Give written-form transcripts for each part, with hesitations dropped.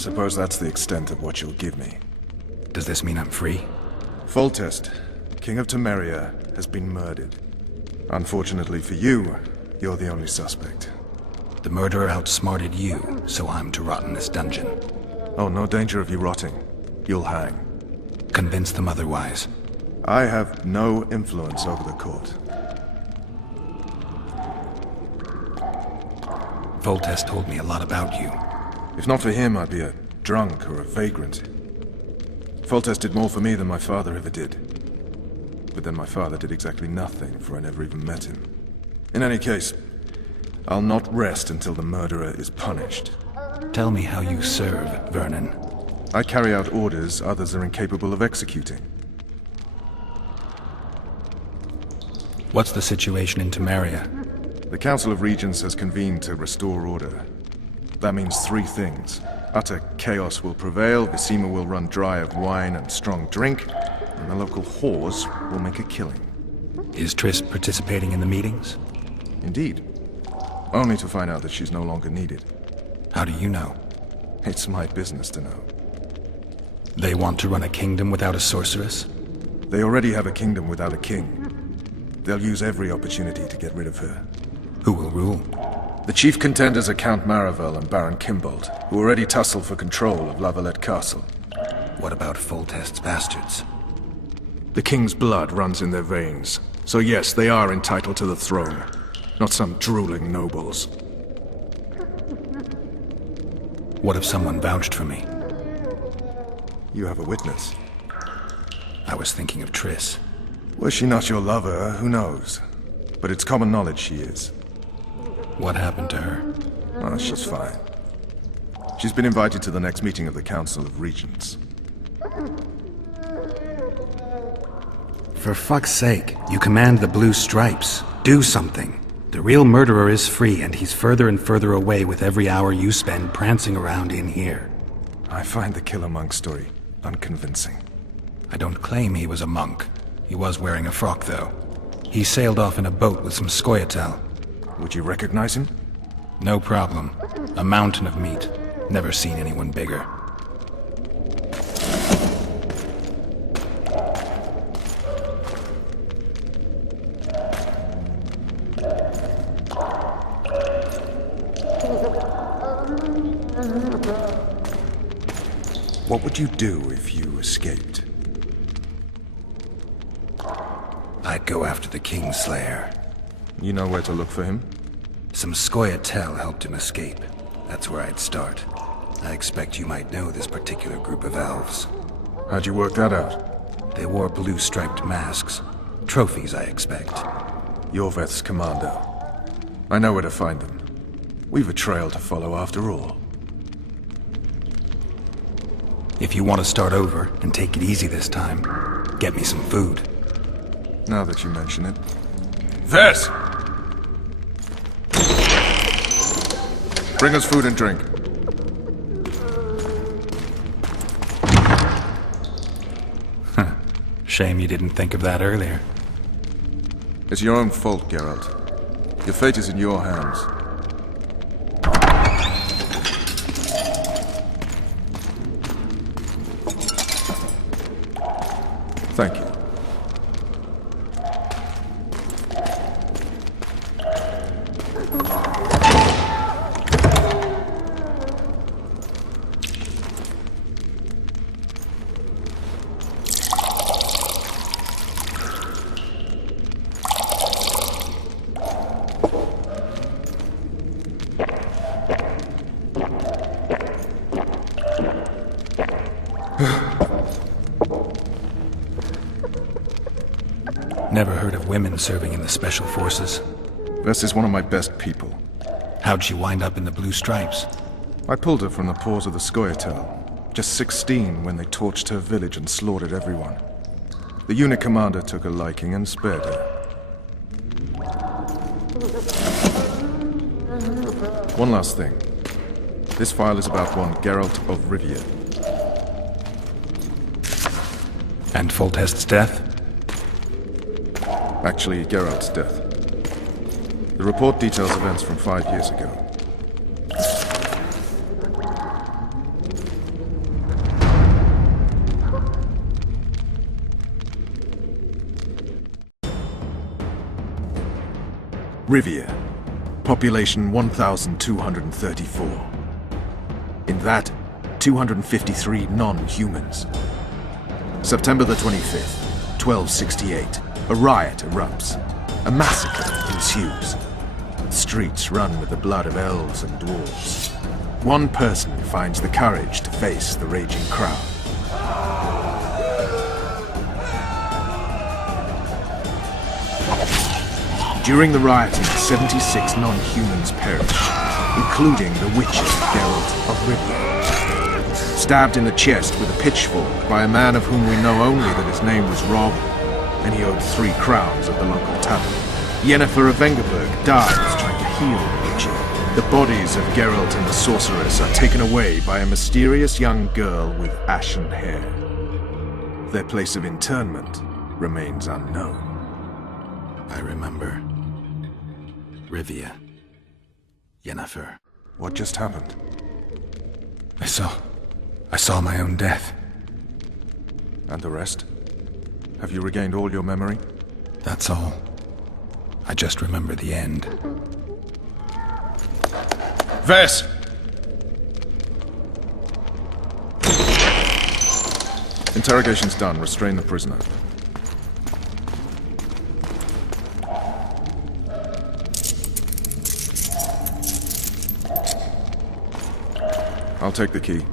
suppose that's the extent of what you'll give me. Does this mean I'm free? Foltest, King of Temeria, has been murdered. Unfortunately for you, you're the only suspect. The murderer outsmarted you, so I'm to rot in this dungeon. Oh, no danger of you rotting. You'll hang. Convince them otherwise. I have no influence over the court. Foltest told me a lot about you. If not for him, I'd be a drunk or a vagrant. Foltest did more for me than my father ever did. But then my father did exactly nothing, for I never even met him. In any case, I'll not rest until the murderer is punished. Tell me how you serve, Vernon. I carry out orders others are incapable of executing. What's the situation in Temeria? The Council of Regents has convened to restore order. That means three things. Utter chaos will prevail, Visima will run dry of wine and strong drink, and the local whores will make a killing. Is Triss participating in the meetings? Indeed. Only to find out that she's no longer needed. How do you know? It's my business to know. They want to run a kingdom without a sorceress? They already have a kingdom without a king. They'll use every opportunity to get rid of her. Who will rule? The chief contenders are Count Maravel and Baron Kimbold, who already tussle for control of La Valette Castle. What about Foltest's bastards? The king's blood runs in their veins, so yes, they are entitled to the throne. Not some drooling nobles. What if someone vouched for me? You have a witness. I was thinking of Triss. Was she not your lover, who knows? But it's common knowledge she is. What happened to her? Oh, she's fine. She's been invited to the next meeting of the Council of Regents. For fuck's sake, you command the Blue Stripes. Do something. The real murderer is free, and he's further and further away with every hour you spend prancing around in here. I find the Killer Monk story unconvincing. I don't claim he was a monk. He was wearing a frock, though. He sailed off in a boat with some Scoia'tael. Would you recognize him? No problem. A mountain of meat. Never seen anyone bigger. What would you do if you escaped? I'd go after the Kingslayer. You know where to look for him? Some Scoia'tael helped him escape. That's where I'd start. I expect you might know this particular group of elves. How'd you work that out? They wore blue-striped masks. Trophies, I expect. Yorveth's commando. I know where to find them. We've a trail to follow after all. If you want to start over and take it easy this time, get me some food. Now that you mention it. Vess! Bring us food and drink. Shame you didn't think of that earlier. It's your own fault, Geralt. Your fate is in your hands. Thank you. Never heard of women serving in the Special Forces. Vess is one of my best people. How'd she wind up in the Blue Stripes? I pulled her from the paws of the Scoia'tael. Just 16 when they torched her village and slaughtered everyone. The unit commander took a liking and spared her. One last thing. This file is about one Geralt of Rivia. And Foltest's death? Actually, Geralt's death. The report details events from 5 years ago. Rivia. Population 1,234. In that, 253 non-humans. September the 25th, 1268. A riot erupts. A massacre ensues. The streets run with the blood of elves and dwarves. One person finds the courage to face the raging crowd. During the rioting, 76 non-humans perished, including the witches Geralt of Rivia. Stabbed in the chest with a pitchfork by a man of whom we know only that his name was Rob, and he owed 3 crowns at the local tavern. Yennefer of Vengerberg dies trying to heal the witches. The bodies of Geralt and the sorceress are taken away by a mysterious young girl with ashen hair. Their place of interment remains unknown. I remember. Rivia. Yennefer. What just happened? I saw my own death. And the rest? Have you regained all your memory? That's all. I just remember the end. Vess! Interrogation's done. Restrain the prisoner. I'll take the key.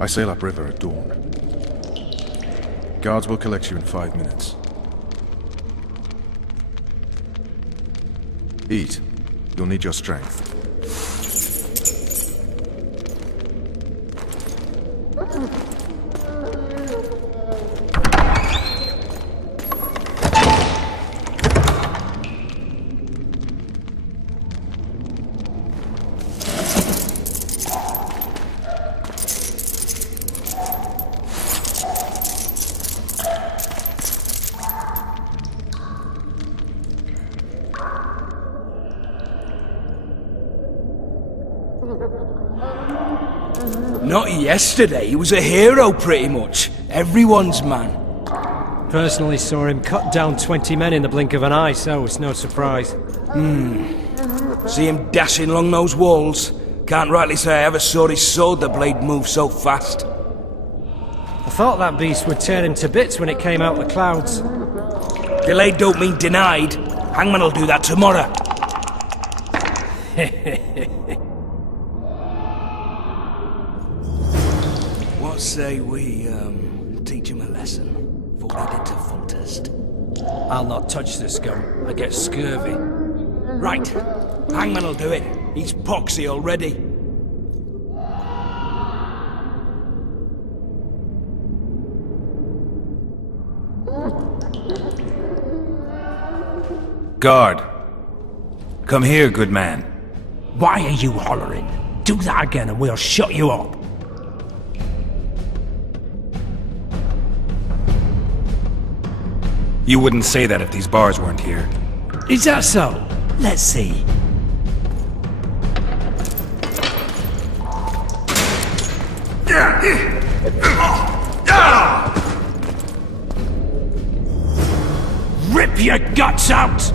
I sail upriver at dawn. Guards will collect you in 5 minutes. Eat. You'll need your strength. Not yesterday, he was a hero pretty much. Everyone's man. Personally saw him cut down 20 men in the blink of an eye, so it's no surprise. See him dashing along those walls? Can't rightly say I ever saw his sword the blade move so fast. I thought that beast would tear him to bits when it came out of the clouds. Delayed don't mean denied. Hangman'll do that tomorrow. What say we, teach him a lesson? For what he did to Foltest. I'll not touch this gun. I get scurvy. Right. Hangman'll do it. He's poxy already. Guard! Come here, good man. Why are you hollering? Do that again and we'll shut you up. You wouldn't say that if these bars weren't here. Is that so? Let's see. Rip your guts out!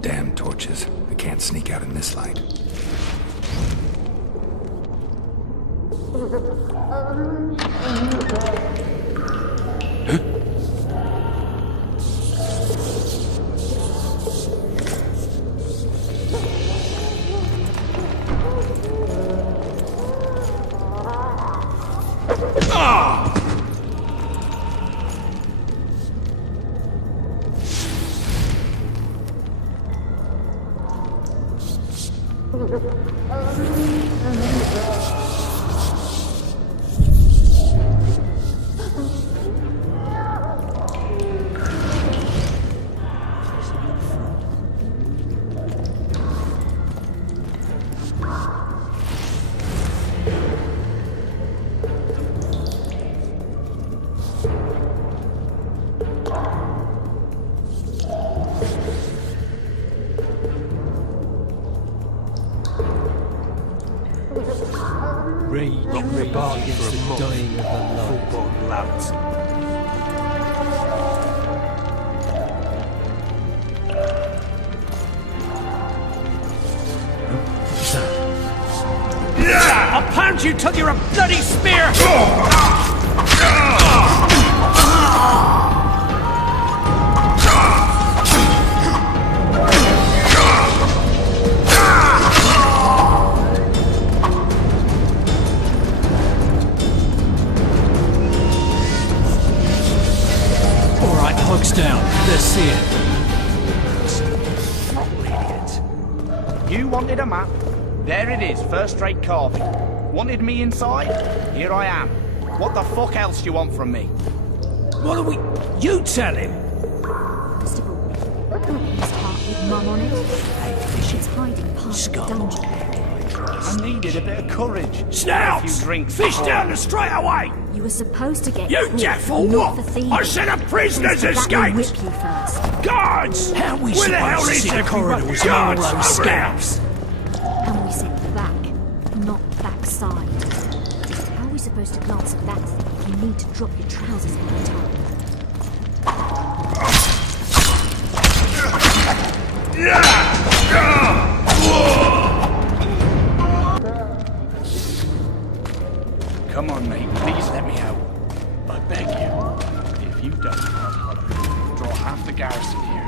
Damn torches. I can't sneak out in this light. Rage against the dying of the light. Lads. I'll pound you till you're a bloody spear! Hugs down. Let's see it. Idiot. You wanted a map? There it is, first-rate carving. Wanted me inside? Here I am. What the fuck else do you want from me? What are we... You tell him! His heart with mum on it. She's hiding past the dungeon. I needed a bit of courage. Snouts! A few drinks Fish before. down the straight away! You were supposed to get You caught, deaf or not what? for thieving. I said a prisoner's That will escaped! whip you first. Guards! How are we Where the hell supposed to is see the everyone? corridors and all Guards! those Over here! scouts? And we sit back, not backside. How are we supposed to glance at that thing if you need to drop your trousers every time? Come on, mate. Please let me out. I beg you. If you don't, I'll draw half the garrison here.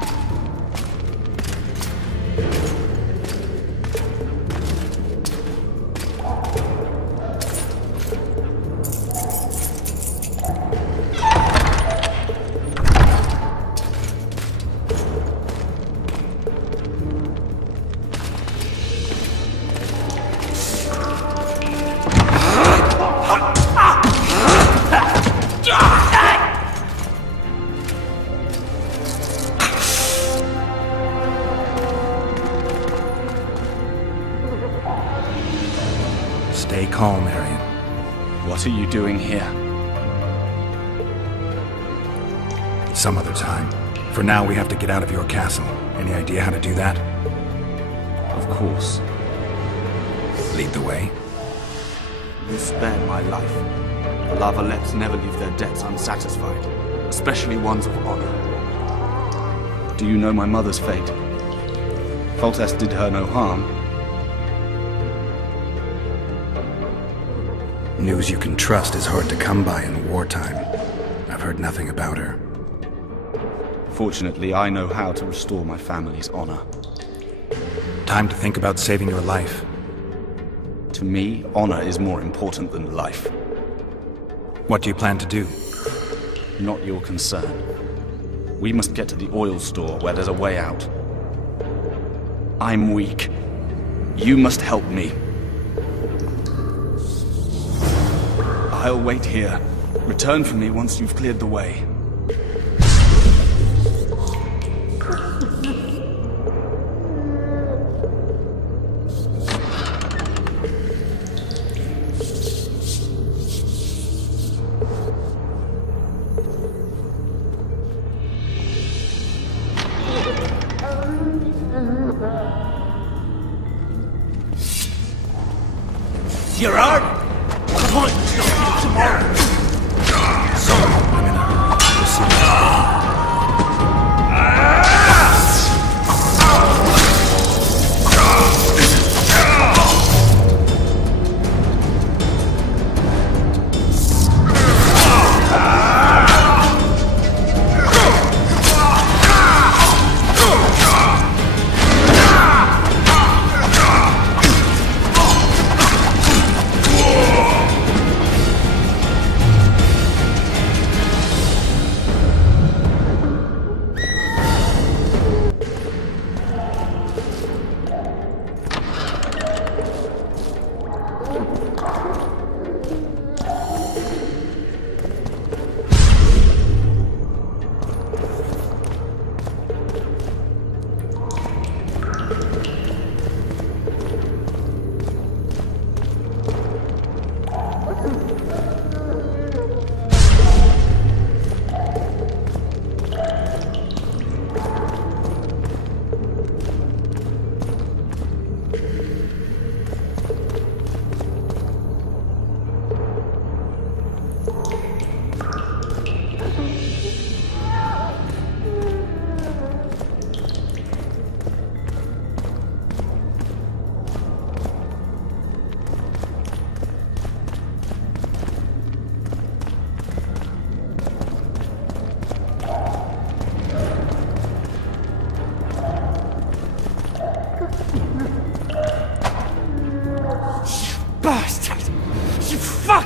Stay calm, Arian. What are you doing here? Some other time. For now, we have to get out of your castle. Any idea how to do that? Of course. Lead the way. You spared my life. The La Valettes never leave their debts unsatisfied, especially ones of honor. Do you know my mother's fate? Foltest did her no harm. News you can trust is hard to come by in wartime. I've heard nothing about her. Fortunately, I know how to restore my family's honor. Time to think about saving your life. To me, honor is more important than life. What do you plan to do? Not your concern. We must get to the oil store where there's a way out. I'm weak. You must help me. I'll wait here. Return for me once you've cleared the way. You're out! Point! Tomorrow! I'm in a hurry. We'll see you.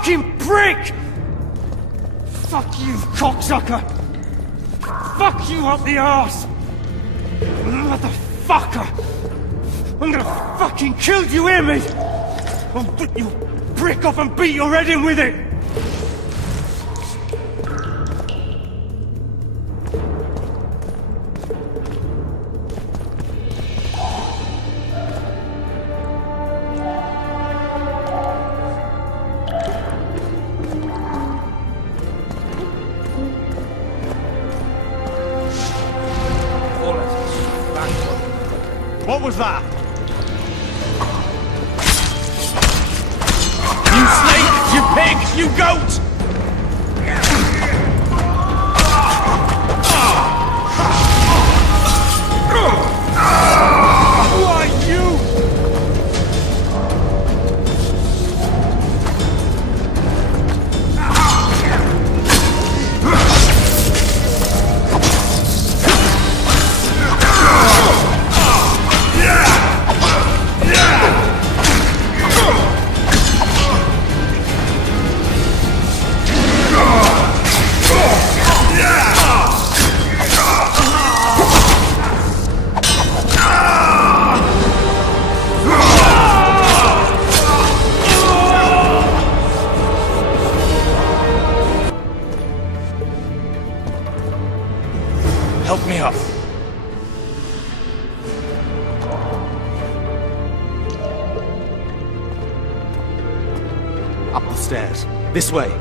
fucking prick! Fuck you, cocksucker! Fuck you up the arse! Motherfucker! I'm gonna fucking kill you, hear me? I'll rip your prick off and beat your head in with it! What was that? You snake! You pig! You goat! Who are you? Help me up. Up the stairs. This way.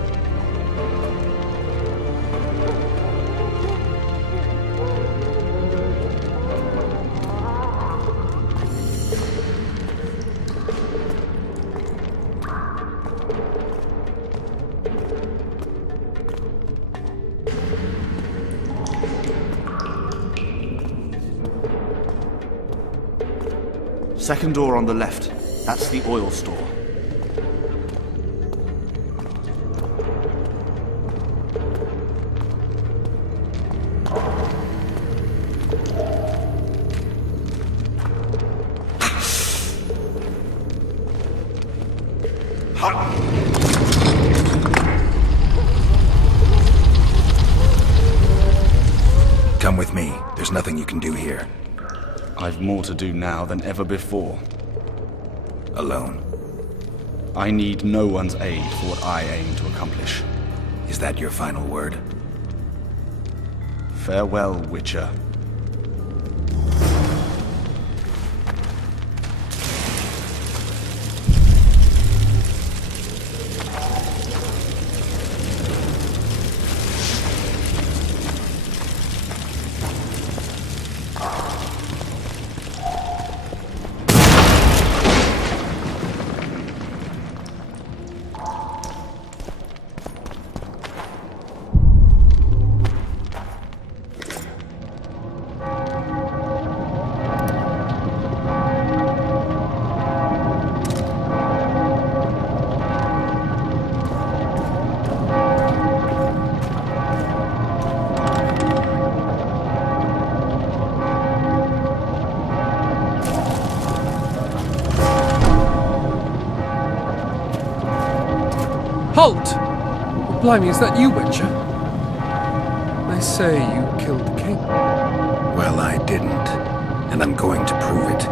Second door on the left. That's the oil store. Come with me. There's nothing you can do here. I've more to do now than ever before. Alone. I need no one's aid for what I aim to accomplish. Is that your final word? Farewell, Witcher. Halt! Blimey, is that you, Witcher? They say you killed the king. Well, I didn't. And I'm going to prove it.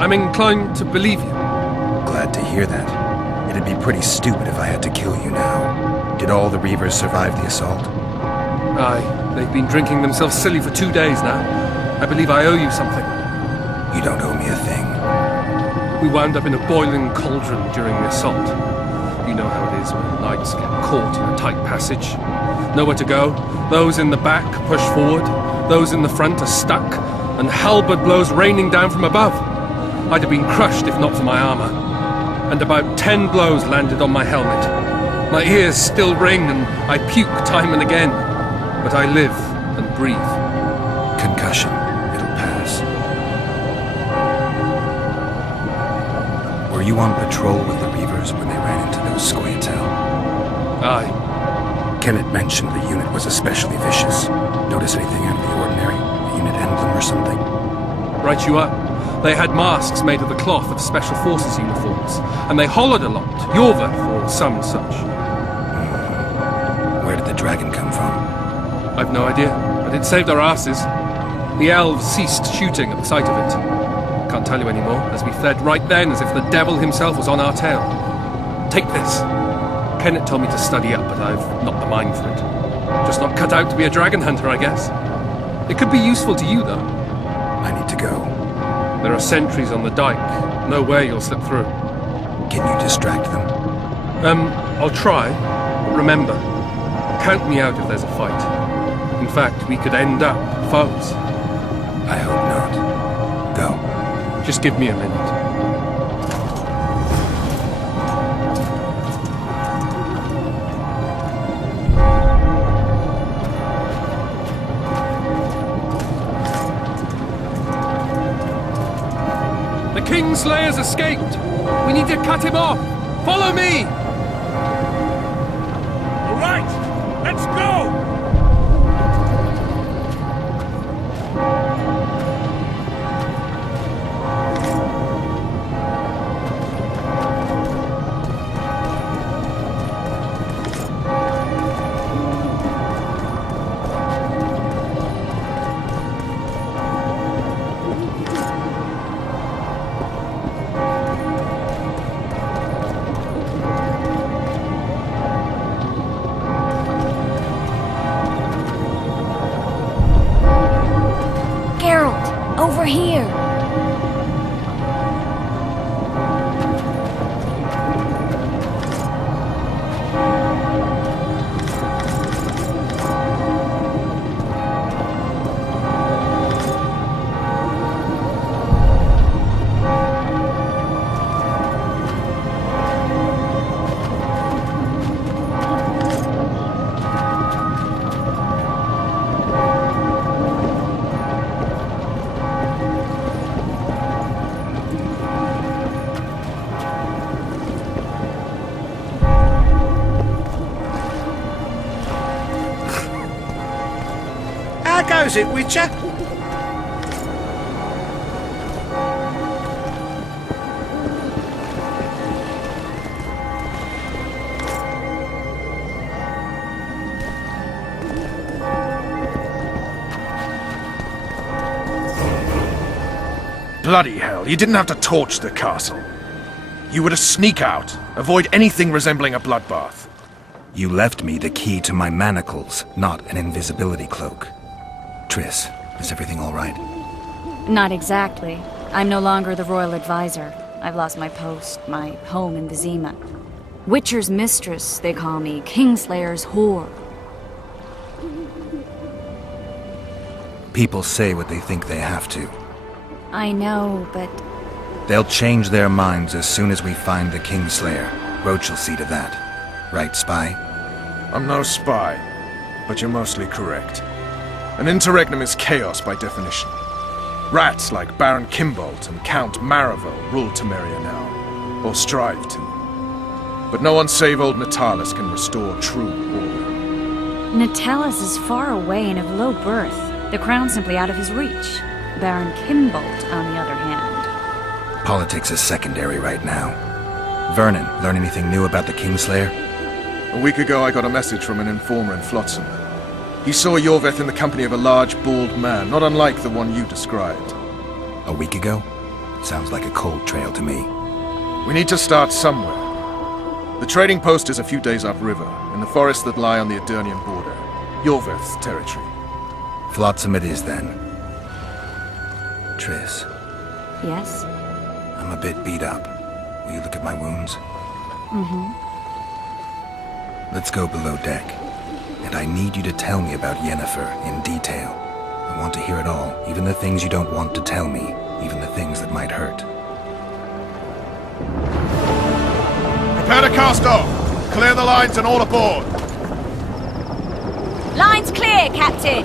I'm inclined to believe you. Glad to hear that. It'd be pretty stupid if I had to kill you now. Did all the Reavers survive the assault? Aye, they've been drinking themselves silly for 2 days now. I believe I owe you something. You don't owe me a thing. We wound up in a boiling cauldron during the assault. You know how it is when knights get caught in a tight passage. Nowhere to go. Those in the back push forward. Those in the front are stuck. And halberd blows raining down from above. I'd have been crushed if not for my armor. And about 10 blows landed on my helmet. My ears still ring and I puke time and again. But I live and breathe. Concussion. It'll pass. Were you on patrol with the Reavers when they ran into those Scoia'tael? Aye. Kenneth mentioned the unit was especially vicious. Notice anything out of the ordinary? A unit emblem or something? Right you are. They had masks made of the cloth of Special Forces uniforms, and they hollered a lot. Lleva, for some such. Where did the dragon come from? I've no idea, but it saved our asses. The elves ceased shooting at the sight of it. Can't tell you anymore, as we fled right then as if the devil himself was on our tail. Take this. Kenneth told me to study up, but I've not the mind for it. Just not cut out to be a dragon hunter, I guess. It could be useful to you, though. I need to go. There are sentries on the dike. No way you'll slip through. Can you distract them? I'll try. But remember, count me out if there's a fight. In fact, we could end up foes. I hope not. Go. Just give me a minute. The Kingslayer's escaped! We need to cut him off! Follow me! All right, let's go! Over here! How goes it, Witcher? Bloody hell, you didn't have to torch the castle. You were to sneak out, avoid anything resembling a bloodbath. You left me the key to my manacles, not an invisibility cloak. Triss, is everything all right? Not exactly. I'm no longer the royal advisor. I've lost my post, my home in Vizima. Witcher's mistress, they call me. Kingslayer's whore. People say what they think they have to. I know, but... They'll change their minds as soon as we find the Kingslayer. Roach will see to that. Right, Spy? I'm no spy, but you're mostly correct. An interregnum is chaos by definition. Rats like Baron Kimbolt and Count Maravel rule Temeria now, or strive to. But no one save old Natalis can restore true order. Natalis is far away and of low birth. The crown's simply out of his reach. Baron Kimbolt, on the other hand. Politics is secondary right now. Vernon, learn anything new about the Kingslayer? A week ago I got a message from an informer in Flotsam. He saw Yorveth in the company of a large, bald man, not unlike the one you described. A week ago? Sounds like a cold trail to me. We need to start somewhere. The trading post is a few days upriver, in the forests that lie on the Adernian border. Yorveth's territory. Flotsam it is, then. Triss. Yes? I'm a bit beat up. Will you look at my wounds? Mm-hmm. Let's go below deck. And I need you to tell me about Yennefer in detail. I want to hear it all, even the things you don't want to tell me, even the things that might hurt. Prepare to cast off! Clear the lines and all aboard! Lines clear, Captain!